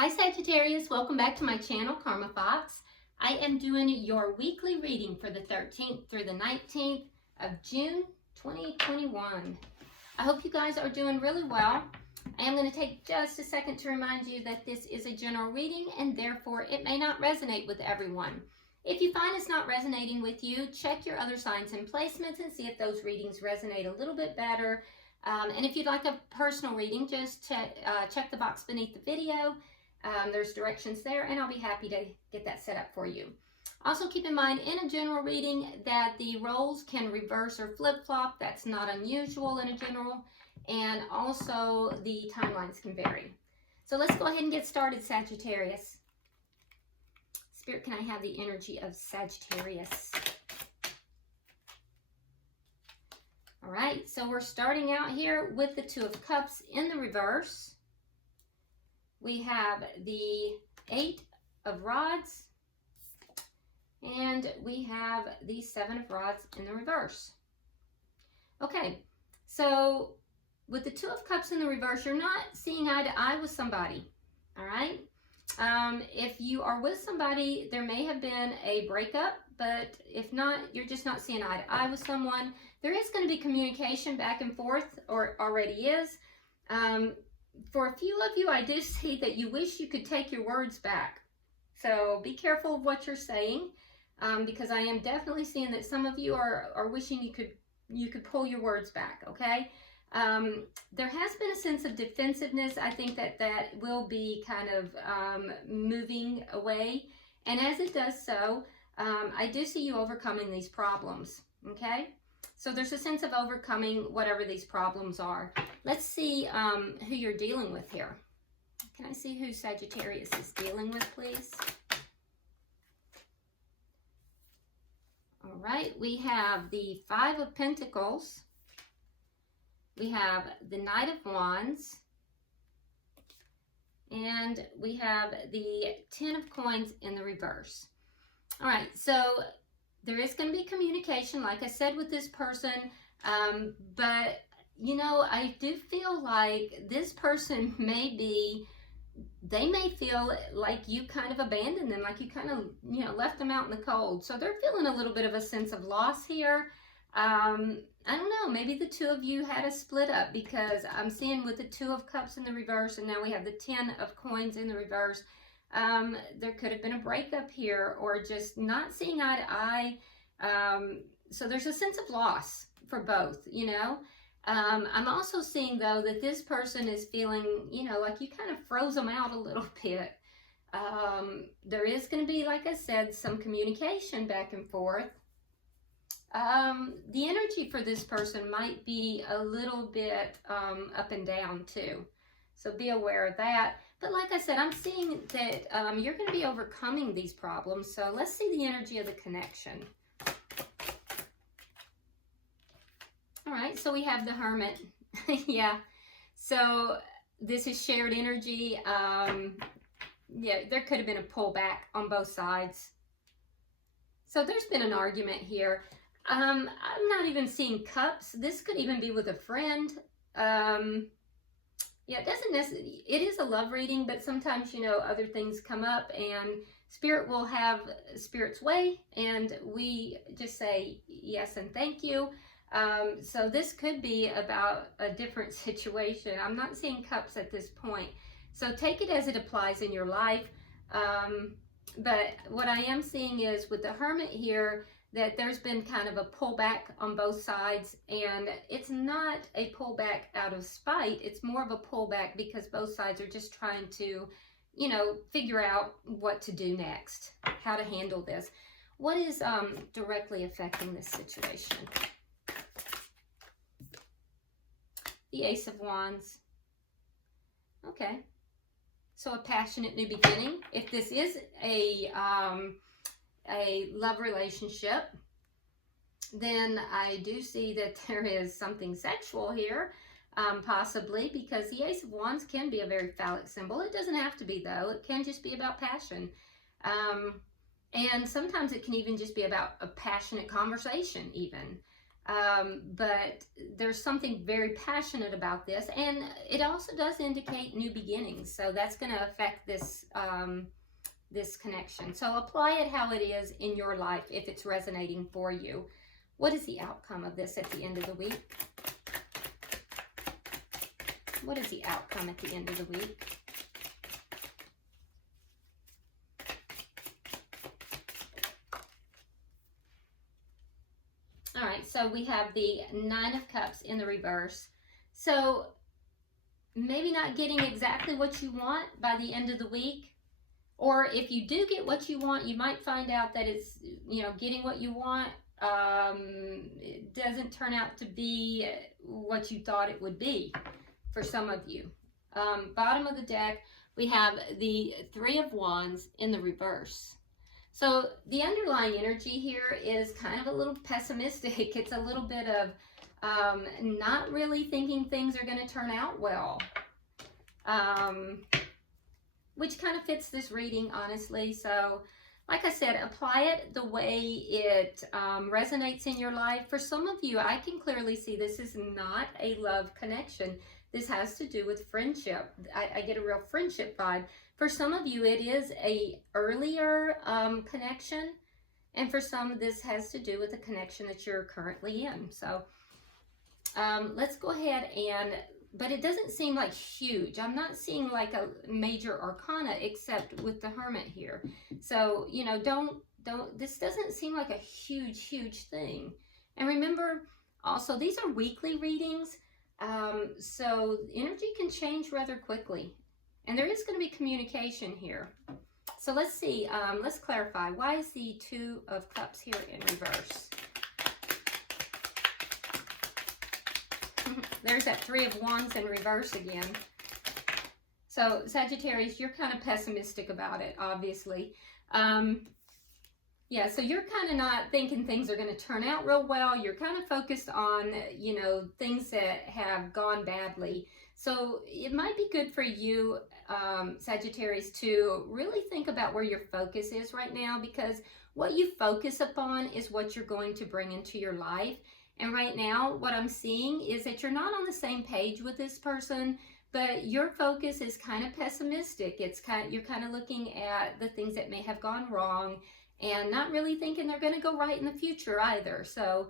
Hi Sagittarius, welcome back to my channel, Karma Fox. I am doing your weekly reading for the 13th through the 19th of June 2021. I hope you guys are doing really well. I am going to take just a second to remind you that this is a general reading and therefore it may not resonate with everyone. If you find it's not resonating with you, check your other signs and placements and see if those readings resonate a little bit better. And if you'd like a personal reading, just check the box beneath the video. There's directions there, and I'll be happy to get that set up for you. Also keep in mind, in a general reading, that the roles can reverse or flip-flop. That's not unusual in a general. And also, the timelines can vary. So let's go ahead and get started, Sagittarius. Spirit, can I have the energy of Sagittarius? All right, so we're starting out here with the Two of Cups in the reverse. We have the Eight of Rods, and we have the Seven of Rods in the reverse. Okay, so with the Two of Cups in the reverse, you're not seeing eye to eye with somebody, all right? If you are with somebody, there may have been a breakup, but if not, you're just not seeing eye to eye with someone. There is going to be communication back and forth, or already is. For a few of you, I do see that you wish you could take your words back. So be careful of what you're saying, because I am definitely seeing that some of you are wishing you could pull your words back, okay? There has been a sense of defensiveness. I think that will be kind of moving away. And as it does so, I do see you overcoming these problems, okay? So there's a sense of overcoming whatever these problems are. Let's see who you're dealing with here. Can I see who Sagittarius is dealing with, please? All right, we have the Five of Pentacles. We have the Knight of Wands. And we have the Ten of Coins in the reverse. All right, so there is going to be communication, like I said, with this person, but, you know, I do feel like this person they may feel like you kind of abandoned them, like you kind of, you know, left them out in the cold. So they're feeling a little bit of a sense of loss here. I don't know, maybe the two of you had a split up, because I'm seeing with the Two of Cups in the reverse, and now we have the Ten of Coins in the reverse. There could have been a breakup here, or just not seeing eye to eye. So there's a sense of loss for both, you know. I'm also seeing, though, that this person is feeling, you know, like you kind of froze them out a little bit. There is going to be, like I said, some communication back and forth. The energy for this person might be a little bit up and down, too. So be aware of that. But like I said, I'm seeing that you're going to be overcoming these problems. So let's see the energy of the connection. All right, so we have the Hermit. Yeah, so this is shared energy. Yeah, there could have been a pullback on both sides. So there's been an argument here. I'm not even seeing cups. This could even be with a friend. Yeah, it doesn't necessarily, it is a love reading, but sometimes, you know, other things come up and Spirit will have Spirit's way, and we just say yes and thank you. So this could be about a different situation. I'm not seeing cups at this point. So take it as it applies in your life. But what I am seeing is with the Hermit here, that there's been kind of a pullback on both sides, and it's not a pullback out of spite. It's more of a pullback because both sides are just trying to, you know, figure out what to do next, how to handle this. What is directly affecting this situation? The Ace of Wands. Okay. So a passionate new beginning. If this is a love relationship, then I do see that there is something sexual here, possibly, because the Ace of Wands can be a very phallic symbol. It doesn't have to be, though. It can just be about passion. And sometimes it can even just be about a passionate conversation, even. But there's something very passionate about this, and it also does indicate new beginnings. So that's going to affect this this connection. So apply it how it is in your life if it's resonating for you. What is the outcome of this at the end of the week? What is the outcome at the end of the week? All right, so we have the Nine of Cups in the reverse. So maybe not getting exactly what you want by the end of the week. Or if you do get what you want, you might find out that it's, you know, getting what you want it doesn't turn out to be what you thought it would be for some of you. Bottom of the deck, we have the Three of Wands in the reverse. So the underlying energy here is kind of a little pessimistic. It's a little bit of not really thinking things are going to turn out well. Which kind of fits this reading, honestly. So, like I said, apply it the way it resonates in your life. For some of you, I can clearly see this is not a love connection. This has to do with friendship. I get a real friendship vibe. For some of you, it is a earlier connection. And for some, this has to do with the connection that you're currently in. So, let's go ahead and... But it doesn't seem like huge. I'm not seeing like a major arcana except with the Hermit here. So, you know, this doesn't seem like a huge thing. And remember, also, these are weekly readings. So energy can change rather quickly. And there is going to be communication here. So let's see, let's clarify. Why is the Two of Cups here in reverse? There's that Three of Wands in reverse again. So Sagittarius, you're kind of pessimistic about it, obviously. Yeah, so you're kind of not thinking things are going to turn out real well. You're kind of focused on, you know, things that have gone badly. So it might be good for you, Sagittarius, to really think about where your focus is right now, because what you focus upon is what you're going to bring into your life. And right now, what I'm seeing is that you're not on the same page with this person, but your focus is kind of pessimistic. You're kind of looking at the things that may have gone wrong and not really thinking they're going to go right in the future either. So,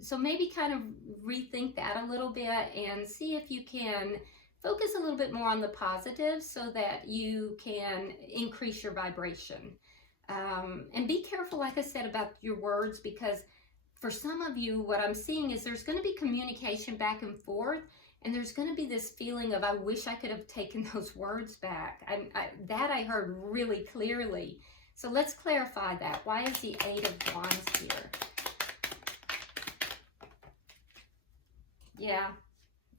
so maybe kind of rethink that a little bit and see if you can focus a little bit more on the positives so that you can increase your vibration. And be careful, like I said, about your words, because for some of you, what I'm seeing is there's going to be communication back and forth, and there's going to be this feeling of, I wish I could have taken those words back. That I heard really clearly. So let's clarify that. Why is the Eight of Wands here? Yeah.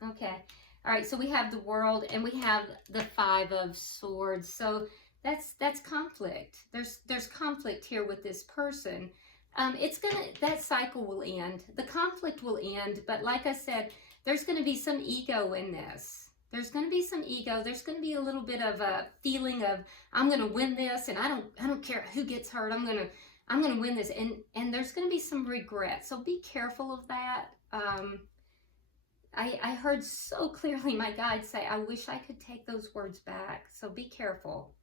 Okay. All right. So we have the World and we have the Five of Swords. So that's conflict. There's conflict here with this person. That cycle will end. The conflict will end, but like I said, there's going to be some ego in this. There's going to be some ego. There's going to be a little bit of a feeling of, I'm going to win this, and I don't care who gets hurt. I'm going to win this, and there's going to be some regret. So be careful of that. I heard so clearly my guide say, I wish I could take those words back. So be careful.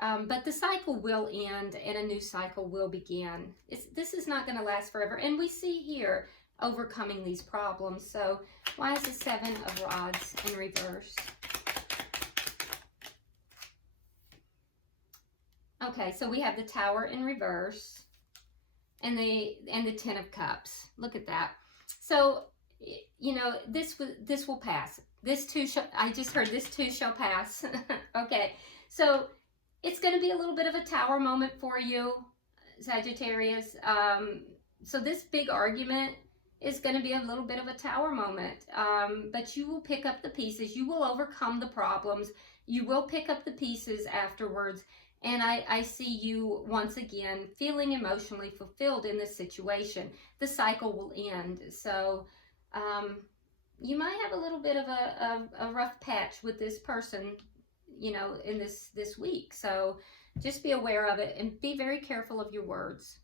But the cycle will end and a new cycle will begin. This is not going to last forever. And we see here overcoming these problems. So why is the Seven of Rods in reverse? Okay, so we have the Tower in reverse and the Ten of Cups. Look at that. So, you know, this will pass. This too shall, I just heard this too shall pass. Okay, so it's going to be a little bit of a tower moment for you, Sagittarius. So this big argument is going to be a little bit of a tower moment. But you will pick up the pieces. You will overcome the problems. You will pick up the pieces afterwards. And I see you once again feeling emotionally fulfilled in this situation. The cycle will end. So you might have a little bit of a rough patch with this person, you know, in this week. So just be aware of it and be very careful of your words.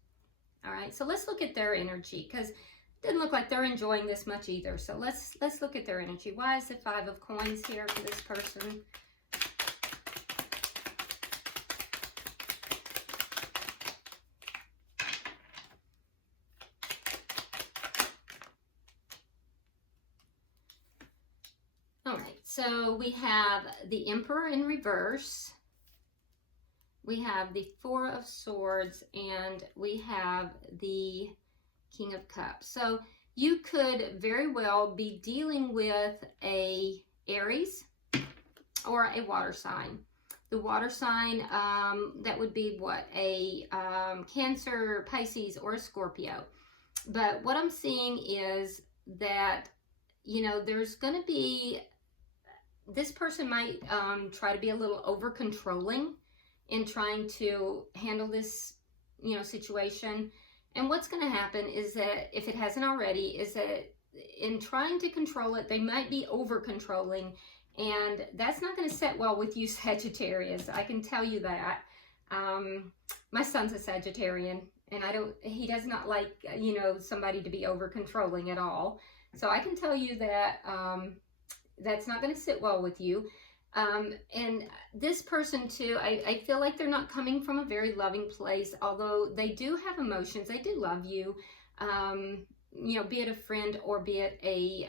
All right, so let's look at their energy, because doesn't look like they're enjoying this much either. So let's look at their energy. Why is the Five of Coins here for this person? All right, so we have the Emperor in reverse. We have the Four of Swords, and we have the King of Cups. So you could very well be dealing with a Aries or a water sign. The water sign, that would be what? A Cancer, Pisces, or a Scorpio. But what I'm seeing is that, you know, there's going to be, this person might try to be a little over-controlling in trying to handle this, you know, situation. And what's going to happen is that, if it hasn't already, is that in trying to control it, they might be over-controlling, and that's not going to set well with you, Sagittarius. I can tell you that. My son's a Sagittarian, and he does not like, you know, somebody to be over-controlling at all. So I can tell you that that's not going to sit well with you. And this person too, I feel like they're not coming from a very loving place, although they do have emotions. They do love you, you know, be it a friend or be it a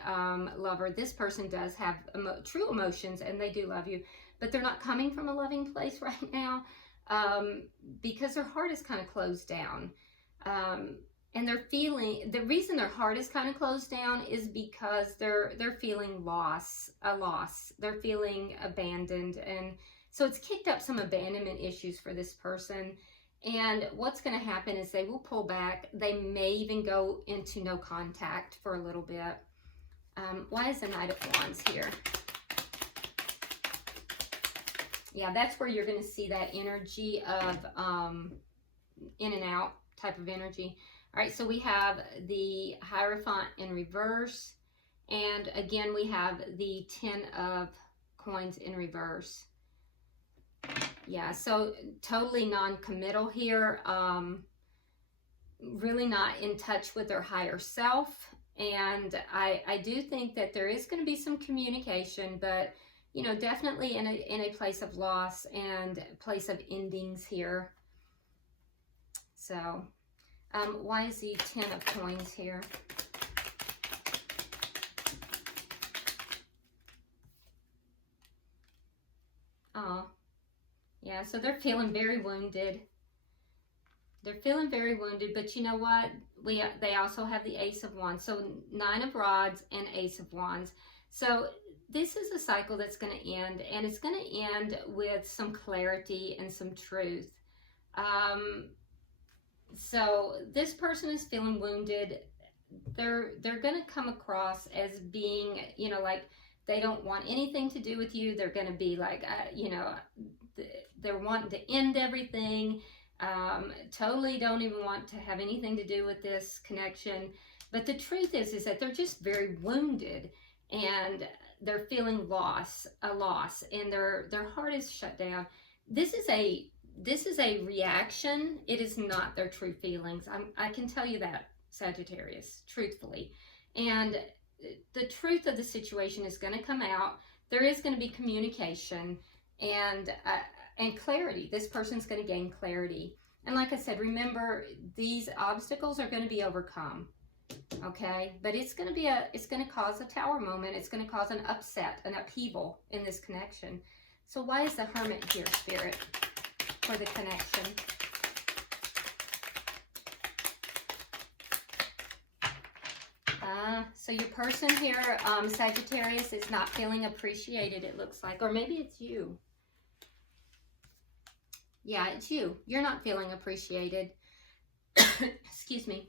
lover. This person does have true emotions, and they do love you, but they're not coming from a loving place right now, because their heart is kind of closed down. And they're feeling, the reason their heart is kind of closed down is because they're feeling a loss. They're feeling abandoned. And so it's kicked up some abandonment issues for this person. And what's going to happen is they will pull back. They may even go into no contact for a little bit. Why is the Knight of Wands here? Yeah, that's where you're going to see that energy of in and out type of energy. All right, so we have the Hierophant in reverse, and again we have the Ten of Coins in reverse. Yeah, so totally non-committal here, really not in touch with their higher self, and I do think that there is going to be some communication, but you know, definitely in a place of loss and place of endings here. So why is the Ten of Coins here? Oh, yeah, so they're feeling very wounded. They're feeling very wounded, but you know what? They also have the Ace of Wands. So Nine of Rods and Ace of Wands. So this is a cycle that's going to end, and it's going to end with some clarity and some truth. So this person is feeling wounded. They're going to come across as being, you know, like they don't want anything to do with you. They're going to be like, you know, they're wanting to end everything. Totally don't even want to have anything to do with this connection. But the truth is that they're just very wounded, and they're feeling a loss, and their heart is shut down. This is a reaction. It is not their true feelings. I can tell you that, Sagittarius, truthfully. And the truth of the situation is going to come out. There is going to be communication and clarity. This person's going to gain clarity. And like I said, remember, these obstacles are going to be overcome. Okay, but it's going to cause a tower moment. It's going to cause an upset, an upheaval in this connection. So why is the Hermit here, Spirit, for the connection? So your person here, Sagittarius, is not feeling appreciated, it looks like. Or maybe it's you. Yeah, it's you. You're not feeling appreciated. Excuse me.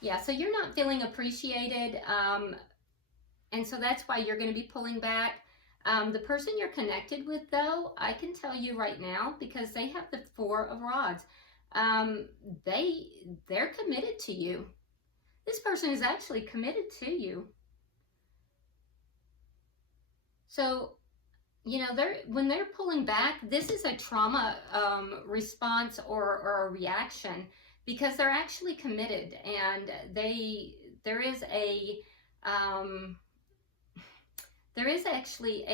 Yeah, so you're not feeling appreciated. And so that's why you're going to be pulling back. The person you're connected with, though, I can tell you right now, because they have the Four of Rods, they're committed to you. This person is actually committed to you. So, you know, when they're pulling back, this is a trauma response or a reaction, because they're actually committed, and there is actually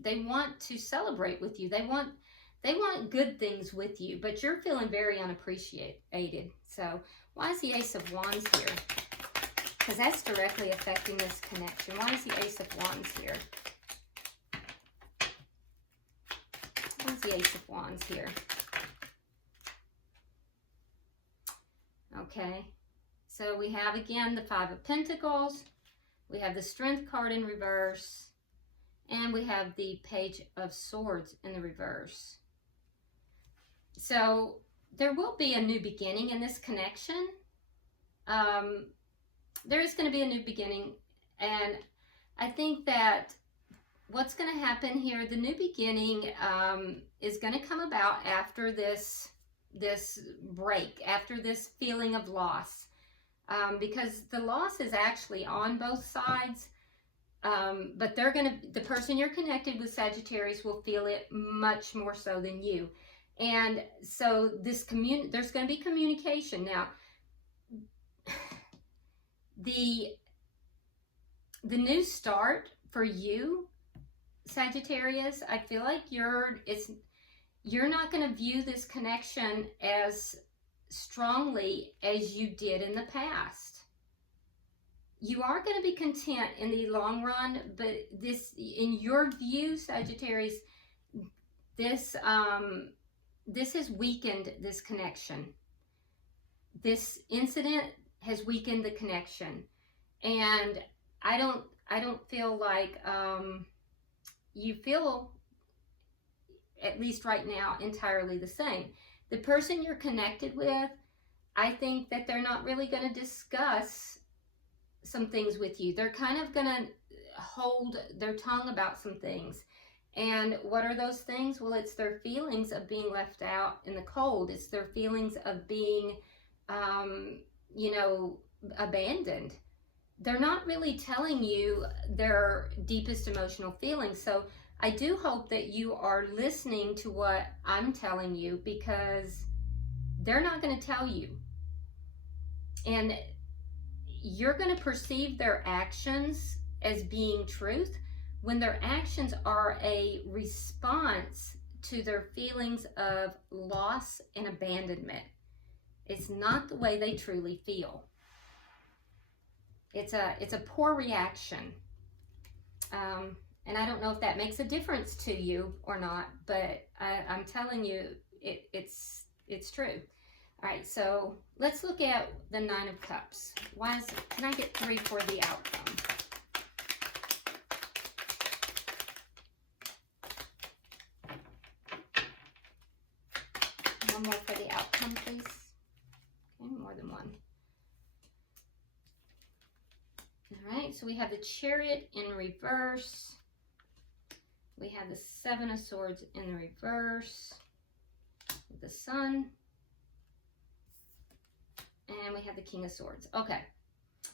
they want to celebrate with you. They want good things with you, but you're feeling very unappreciated. So why is the Ace of Wands here? Because that's directly affecting this connection. Why is the Ace of Wands here? Why is the Ace of Wands here? Okay, so we have again the Five of Pentacles. We have the Strength card in reverse. And we have the Page of Swords in the reverse. So there will be a new beginning in this connection. There is going to be a new beginning, and I think that what's going to happen here, the new beginning is going to come about after this break, after this feeling of loss, because the loss is actually on both sides, but the person you're connected with, Sagittarius, will feel it much more so than you. And so there's going to be communication. Now, the new start for you, Sagittarius, I feel like you're not going to view this connection as strongly as you did in the past. You are going to be content in the long run, but this, in your view, Sagittarius, this has weakened this connection. This incident has weakened the connection, and I don't feel like you feel, at least right now, entirely the same. The person you're connected with, I think that they're not really going to discuss some things with you. They're kind of going to hold their tongue about some things. And what are those things? Well, it's their feelings of being left out in the cold. It's their feelings of being, abandoned. They're not really telling you their deepest emotional feelings. So I do hope that you are listening to what I'm telling you, because they're not going to tell you. And you're going to perceive their actions as being truth when their actions are a response to their feelings of loss and abandonment. It's not the way they truly feel. It's a poor reaction. And I don't know if that makes a difference to you or not, but I'm telling you, it's true. All right, so let's look at the Nine of Cups. Can I get 3 for the outcome? One more for the outcome, please. Okay, more than one. All right, so we have the Chariot in reverse. We have the Seven of Swords in the reverse. The Sun. And we have the King of Swords. Okay,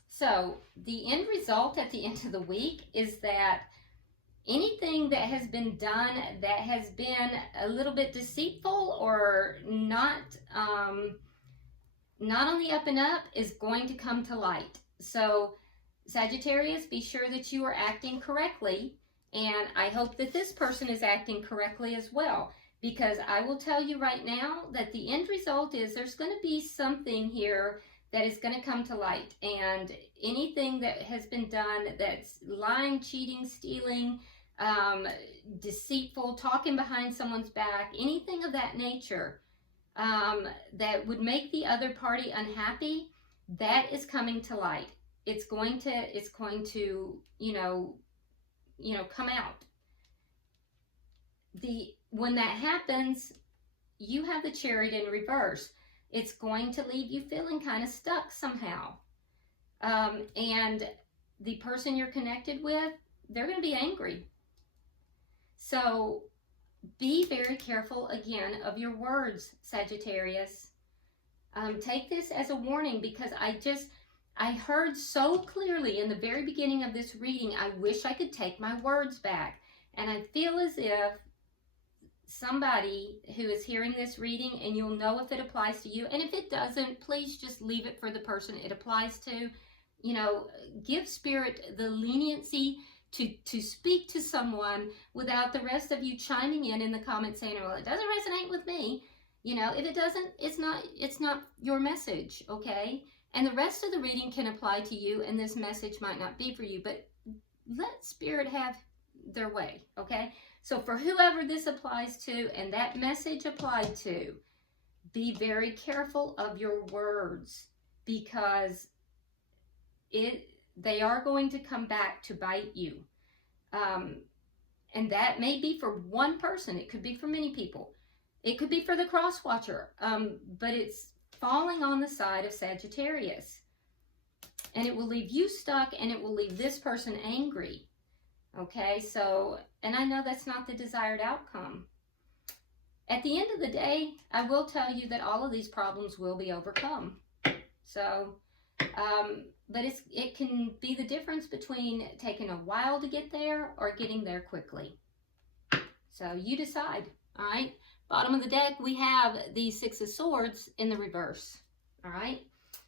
so the end result at the end of the week is that anything that has been done that has been a little bit deceitful or not on the up and up is going to come to light. So Sagittarius, be sure that you are acting correctly, and I hope that this person is acting correctly as well, because I will tell you right now that the end result is there's going to be something here that is going to come to light, and anything that has been done that's lying, cheating, stealing, deceitful, talking behind someone's back, anything of that nature that would make the other party unhappy, that is coming to light. It's going to come out. When that happens, you have the Chariot in reverse. It's going to leave you feeling kind of stuck somehow. And the person you're connected with, they're going to be angry. So be very careful again of your words, Sagittarius. Take this as a warning, because I heard so clearly in the very beginning of this reading, I wish I could take my words back. And I feel as if somebody who is hearing this reading, and you'll know if it applies to you. And if it doesn't, please just leave it for the person it applies to. You know, give Spirit the leniency to speak to someone without the rest of you chiming in the comments saying, well, it doesn't resonate with me. You know, if it doesn't, it's not your message, okay? And the rest of the reading can apply to you, and this message might not be for you, but let Spirit have their way, okay? So for whoever this applies to and that message applied to, be very careful of your words, because they are going to come back to bite you. And that may be for one person. It could be for many people. It could be for the cross watcher. But it's falling on the side of Sagittarius. And it will leave you stuck, and it will leave this person angry. Okay, so, and I know that's not the desired outcome. At the end of the day, I will tell you that all of these problems will be overcome. So, but it can be the difference between taking a while to get there or getting there quickly. So you decide, all right? Bottom of the deck, we have the Six of Swords in the reverse, all right?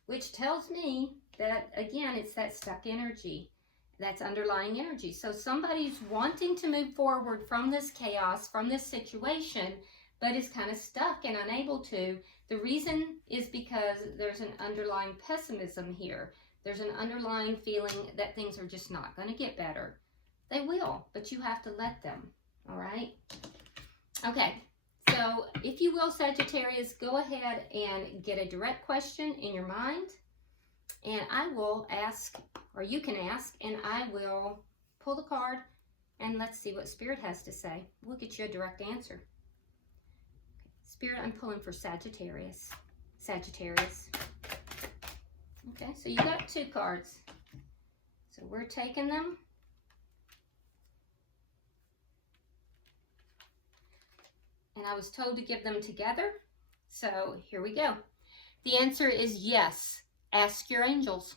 Which tells me that, again, it's that stuck energy. That's underlying energy. So somebody's wanting to move forward from this chaos, from this situation, but is kind of stuck and unable to. The reason is because there's an underlying pessimism here. There's an underlying feeling that things are just not going to get better. They will, but you have to let them, all right? Okay, so if you will, Sagittarius, go ahead and get a direct question in your mind, and I will ask, or you can ask, and I will pull the card, and let's see what Spirit has to say. We'll get you a direct answer. Spirit, I'm pulling for Sagittarius. Sagittarius. Okay, so you got 2 cards. So we're taking them. And I was told to give them together. So here we go. The answer is yes. Ask your angels.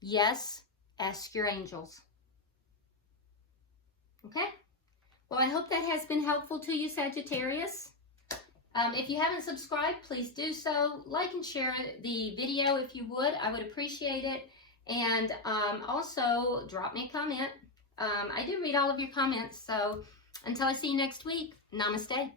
Yes, ask your angels. Okay? Well, I hope that has been helpful to you, Sagittarius. If you haven't subscribed, please do so. Like and share the video if you would. I would appreciate it. And also, drop me a comment. I do read all of your comments. So until I see you next week, namaste.